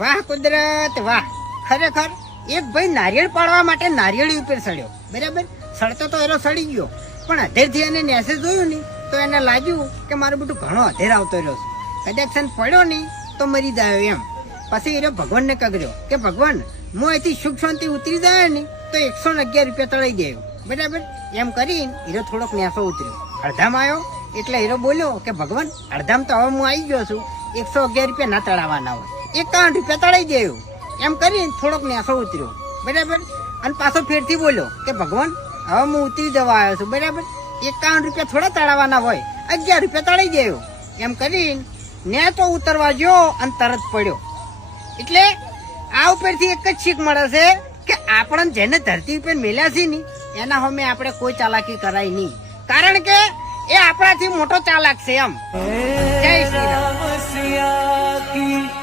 વાહ કુદરત વાહ, ખરેખર એક ભાઈ નારિયેળ પાડવા માટે નારિયેળી ઉપર સડ્યો, બરાબર. સડતો તો એનો સડી ગયો, પણ અધેરથી એને નેસે જોયું ને તો એને લાગ્યું કે મારું બધું ઘણો અધેર આવતો રહ્યો છે, કદાચ પડ્યો નહીં તો મરી જાય એમ. પછી એ ભગવાનને કગર્યો કે ભગવાન, હું અહીંથી સુખ શાંતિ ઉતરી જાય ને તો 111 રૂપિયા તળાઈ દેવું, બરાબર. એમ કરીને હીરો થોડોક નેસો ઉતર્યો, અડધામ આવ્યો એટલે હીરો બોલ્યો કે ભગવાન, અડધામ તો હવે હું આવી ગયો છું, 111 રૂપિયા ના તળાવવાના હોય, 51 રૂપિયા તળાઈ દેવું. એમ કરીને થોડોક નેસો ઉતર્યો, બરાબર. અને પાછો ફેરથી બોલ્યો કે ભગવાન, હવે હું ઉતરી જવા આવ્યો છું, બરાબર. 51 રૂપિયા થોડા તળાવવાના હોય, 11 રૂપિયા તળાઈ દેવું. એમ કરીને ને તો ઉતરવા ગયો અને તરત પડ્યો. એટલે આ ઉપરથી એક જ શીખ મળે છે કે આપણને જેને ધરતી ઉપર મેલ્યા છે ને એના સામે આપણે કોઈ ચાલાકી કરાય નહીં, કારણ કે એ આપણાથી મોટો ચાલાક છે એમ. જય શ્રી રામ.